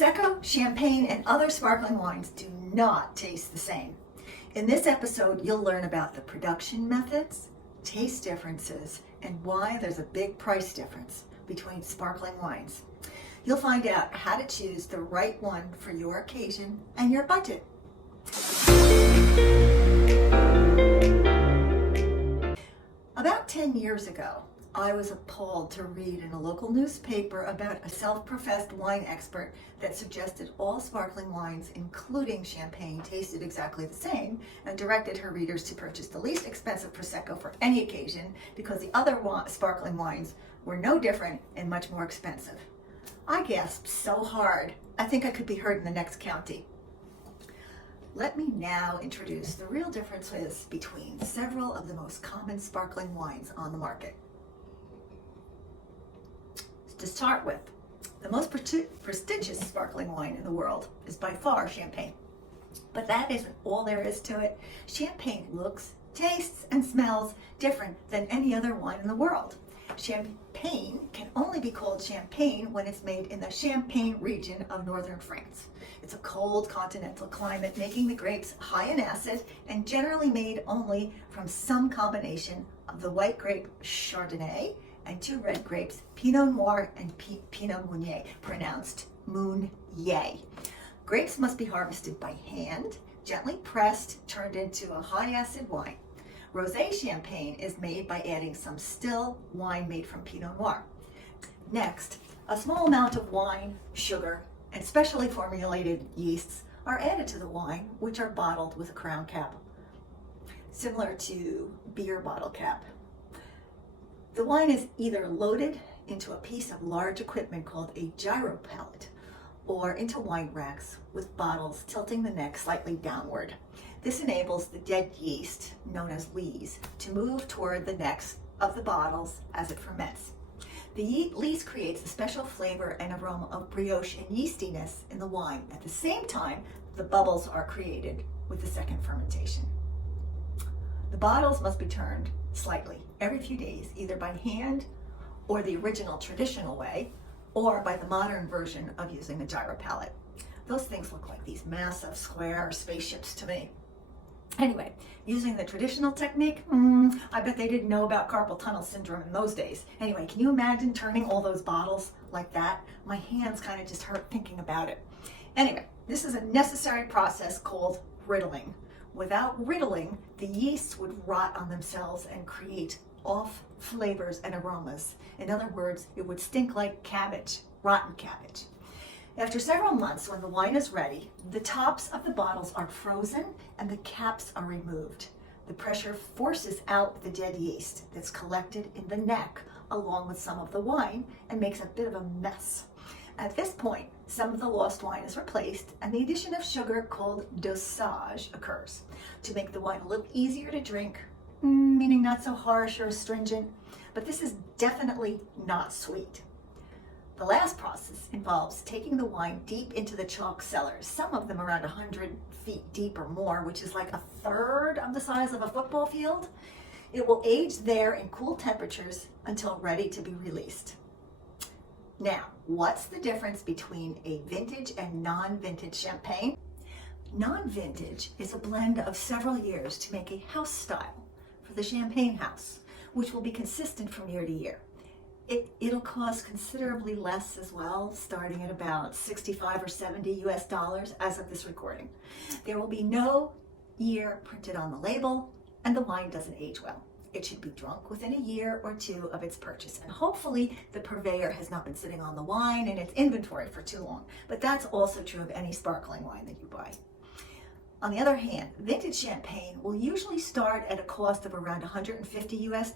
Prosecco, champagne, and other sparkling wines do not taste the same. In this episode, you'll learn about the production methods, taste differences, and why there's a big price difference between sparkling wines. You'll find out how to choose the right one for your occasion and your budget. About 10 years ago, I was appalled to read in a local newspaper about a self-professed wine expert that suggested all sparkling wines, including champagne, tasted exactly the same and directed her readers to purchase the least expensive Prosecco for any occasion because the other sparkling wines were no different and much more expensive. I gasped so hard, I think I could be heard in the next county. Let me now introduce the real differences between several of the most common sparkling wines on the market. To start with, the most prestigious sparkling wine in the world is by far champagne. But that isn't all there is to it. Champagne looks, tastes, and smells different than any other wine in the world. Champagne can only be called champagne when it's made in the Champagne region of northern France. It's a cold continental climate, making the grapes high in acid and generally made only from some combination of the white grape Chardonnay and two red grapes, Pinot Noir and Pinot Meunier, pronounced Meunier. Grapes must be harvested by hand, gently pressed, turned into a high-acid wine. Rosé champagne is made by adding some still wine made from Pinot Noir. Next, a small amount of wine, sugar, and specially formulated yeasts are added to the wine, which are bottled with a crown cap, similar to beer bottle cap. The wine is either loaded into a piece of large equipment called a gyro pallet or into wine racks with bottles tilting the neck slightly downward. This enables the dead yeast, known as lees, to move toward the necks of the bottles as it ferments. The lees creates a special flavor and aroma of brioche and yeastiness in the wine. At the same time, the bubbles are created with the second fermentation. The bottles must be turned slightly every few days, either by hand or the original traditional way, or by the modern version of using a gyro pallet. Those things look like these massive square spaceships to me. Anyway, using the traditional technique, I bet they didn't know about carpal tunnel syndrome in those days. Anyway, can you imagine turning all those bottles like that? My hands kind of just hurt thinking about it. Anyway, this is a necessary process called riddling. Without riddling, the yeasts would rot on themselves and create off flavors and aromas. In other words, it would stink like cabbage, rotten cabbage. After several months, when the wine is ready, the tops of the bottles are frozen and the caps are removed. The pressure forces out the dead yeast that's collected in the neck along with some of the wine and makes a bit of a mess. At this point, some of the lost wine is replaced and the addition of sugar called dosage occurs to make the wine a little easier to drink, meaning not so harsh or astringent, but this is definitely not sweet. The last process involves taking the wine deep into the chalk cellars, some of them around 100 feet deep or more, which is like a third of the size of a football field. It will age there in cool temperatures until ready to be released. Now, what's the difference between a vintage and non-vintage champagne? Non-vintage is a blend of several years to make a house style for the champagne house, which will be consistent from year to year. It'll cost considerably less as well, starting at about $65 or $70 US as of this recording. There will be no year printed on the label, and the wine doesn't age well. It should be drunk within a year or two of its purchase, and hopefully the purveyor has not been sitting on the wine in its inventory for too long, but that's also true of any sparkling wine that you buy. On the other hand, vintage champagne will usually start at a cost of around $150 US,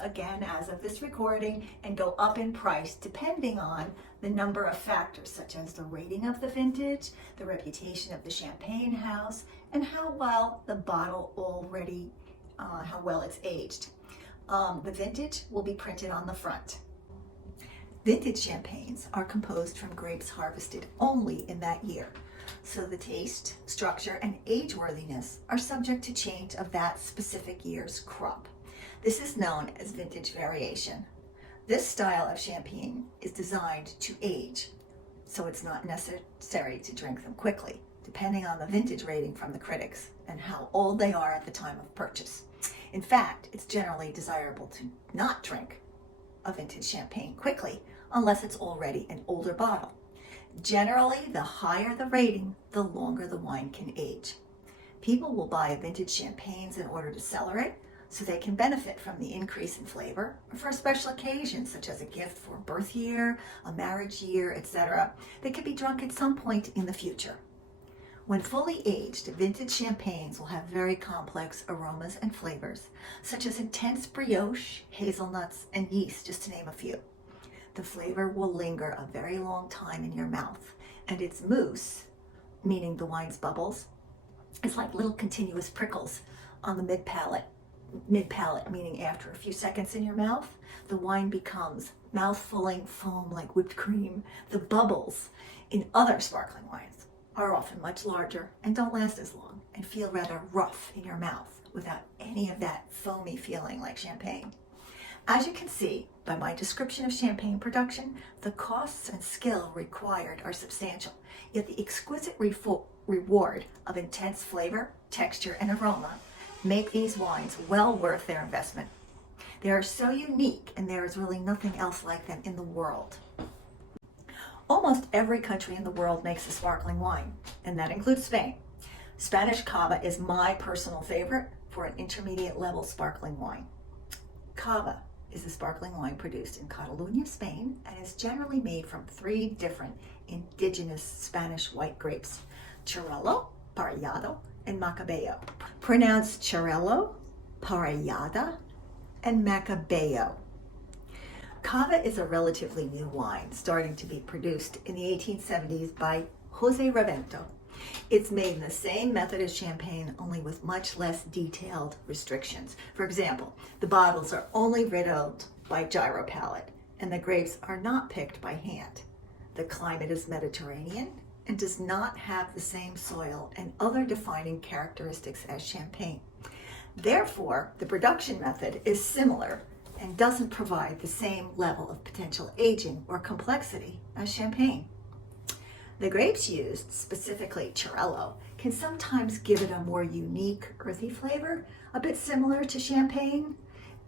again as of this recording, and go up in price depending on the number of factors such as the rating of the vintage, the reputation of the champagne house, and how well the bottle already, how well it's aged. The vintage will be printed on the front. Vintage champagnes are composed from grapes harvested only in that year. So the taste, structure, and age-worthiness are subject to change of that specific year's crop. This is known as vintage variation. This style of champagne is designed to age so it's not necessary to drink them quickly, depending on the vintage rating from the critics and how old they are at the time of purchase. In fact, it's generally desirable to not drink a vintage champagne quickly unless it's already an older bottle. Generally, the higher the rating, the longer the wine can age. People will buy vintage champagnes in order to cellar it so they can benefit from the increase in flavor, or for special occasions such as a gift for a birth year, a marriage year, etc. that can be drunk at some point in the future. When fully aged, vintage champagnes will have very complex aromas and flavors, such as intense brioche, hazelnuts, and yeast, just to name a few. The flavor will linger a very long time in your mouth, and its mousse, meaning the wine's bubbles, is like little continuous prickles on the mid-palate, meaning after a few seconds in your mouth, the wine becomes mouth-filling foam like whipped cream. The bubbles in other sparkling wines are often much larger and don't last as long and feel rather rough in your mouth without any of that foamy feeling like champagne. As you can see by my description of champagne production, the costs and skill required are substantial, yet the exquisite reward of intense flavor, texture, and aroma make these wines well worth their investment. They are so unique, and there is really nothing else like them in the world. Almost every country in the world makes a sparkling wine, and that includes Spain. Spanish Cava is my personal favorite for an intermediate level sparkling wine. Cava is a sparkling wine produced in Catalonia, Spain, and is generally made from 3 different indigenous Spanish white grapes: Xarel-lo, Parellado, and Macabeo. Pronounced Xarel-lo, Parellada, and Macabeo. Cava is a relatively new wine, starting to be produced in the 1870s by Jose Revento. It's made in the same method as champagne, only with much less detailed restrictions. For example, the bottles are only riddled by gyro palate, and the grapes are not picked by hand. The climate is Mediterranean and does not have the same soil and other defining characteristics as champagne. Therefore, the production method is similar and doesn't provide the same level of potential aging or complexity as champagne. The grapes used, specifically Xarel-lo, can sometimes give it a more unique, earthy flavor, a bit similar to champagne,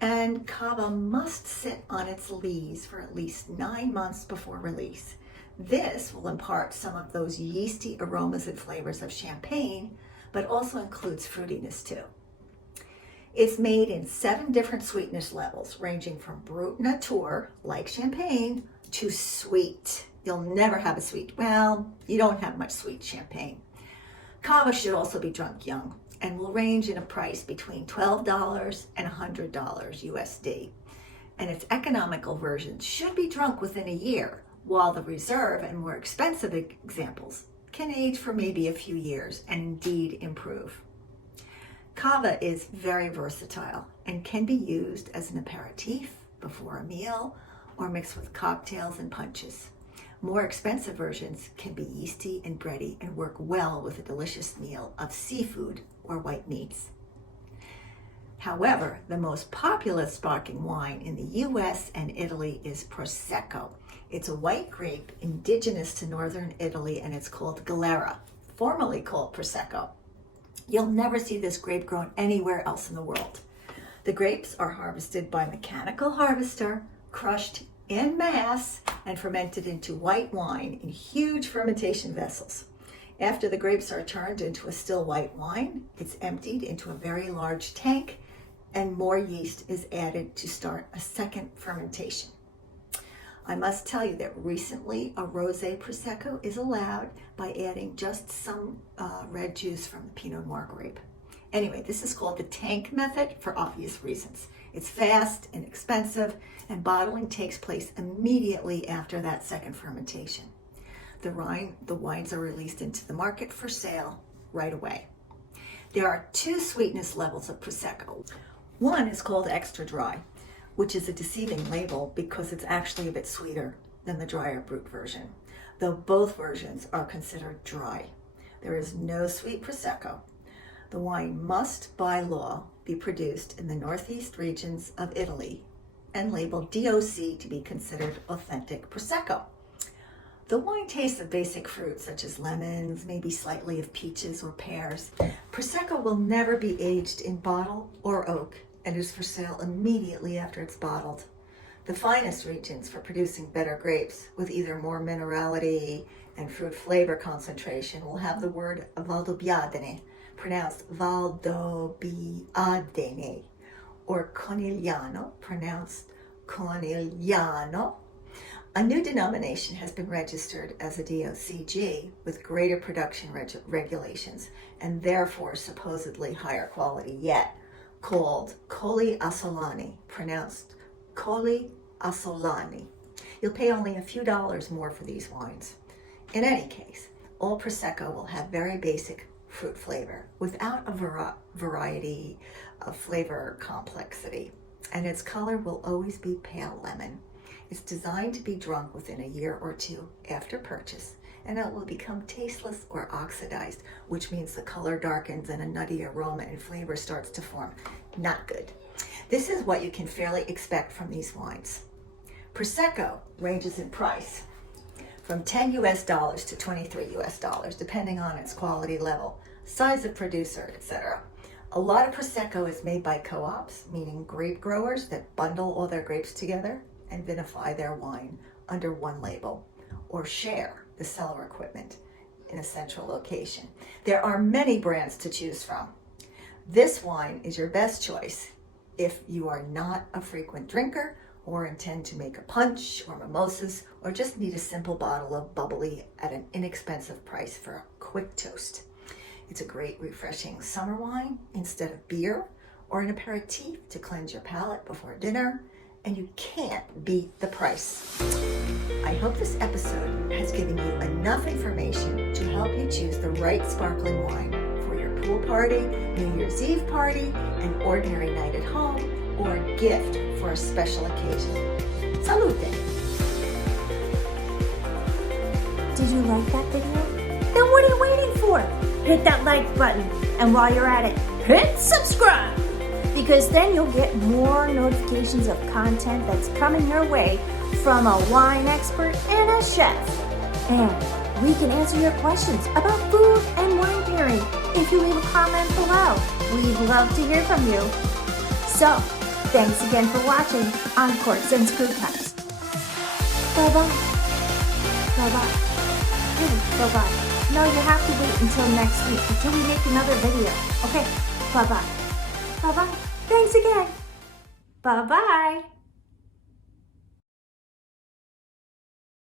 and Cava must sit on its lees for at least 9 months before release. This will impart some of those yeasty aromas and flavors of champagne, but also includes fruitiness too. It's made in 7 different sweetness levels, ranging from brut nature, like champagne, to sweet. You'll never have a sweet, well, you don't have much sweet champagne. Cava should also be drunk young and will range in a price between $12 and $100 USD. And its economical version should be drunk within a year, while the reserve and more expensive examples can age for maybe a few years and indeed improve. Cava is very versatile and can be used as an aperitif before a meal or mixed with cocktails and punches. More expensive versions can be yeasty and bready and work well with a delicious meal of seafood or white meats. However, the most popular sparkling wine in the US and Italy is Prosecco. It's a white grape indigenous to northern Italy, and it's called Galera, formerly called Prosecco. You'll never see this grape grown anywhere else in the world. The grapes are harvested by mechanical harvester, crushed en masse, and fermented into white wine in huge fermentation vessels. After the grapes are turned into a still white wine, it's emptied into a very large tank, and more yeast is added to start a second fermentation. I must tell you that recently a rosé Prosecco is allowed by adding just some red juice from the Pinot Noir grape. Anyway, this is called the tank method for obvious reasons. It's fast and expensive, and bottling takes place immediately after that second fermentation. The wines are released into the market for sale right away. There are 2 sweetness levels of Prosecco. One is called extra dry, which is a deceiving label because it's actually a bit sweeter than the drier brut version, though both versions are considered dry. There is no sweet Prosecco. The wine must, by law, be produced in the northeast regions of Italy and labeled DOC to be considered authentic Prosecco. The wine tastes of basic fruits such as lemons, maybe slightly of peaches or pears. Prosecco will never be aged in bottle or oak and is for sale immediately after it's bottled. The finest regions for producing better grapes with either more minerality and fruit flavor concentration will have the word Valdobbiadene, pronounced Valdobbiadene, or Conigliano, pronounced Conigliano. A new denomination has been registered as a DOCG with greater production regulations and therefore supposedly higher quality yet, called Colli Assolani, pronounced Colli Assolani. You'll pay only a few dollars more for these wines. In any case, all Prosecco will have very basic fruit flavor without a variety of flavor complexity, and its color will always be pale lemon. It's designed to be drunk within a year or two after purchase, and it will become tasteless or oxidized, which means the color darkens and a nutty aroma and flavor starts to form. Not good. This is what you can fairly expect from these wines. Prosecco ranges in price from $10 US to $23 US, depending on its quality level, size of producer, etc. A lot of Prosecco is made by co-ops, meaning grape growers that bundle all their grapes together and vinify their wine under one label, or share the cellar equipment in a central location. There are many brands to choose from. This wine is your best choice if you are not a frequent drinker or intend to make a punch or mimosas or just need a simple bottle of bubbly at an inexpensive price for a quick toast. It's a great refreshing summer wine instead of beer, or an aperitif to cleanse your palate before dinner, and you can't beat the price. I hope this episode has given you enough information to help you choose the right sparkling wine for your pool party, New Year's Eve party, an ordinary night at home, or a gift for a special occasion. Salute! Did you like that video? Then what are you waiting for? Hit that like button, and while you're at it, hit subscribe! Because then you'll get more notifications of content that's coming your way from a wine expert and a chef. And we can answer your questions about food and wine pairing if you leave a comment below. We'd love to hear from you. So, thanks again for watching on Corks and Screw Caps. Bye-bye. Bye-bye. Hey, bye-bye. No, you have to wait until next week, until we make another video. Okay, bye-bye. Bye-bye. Thanks again. Bye-bye.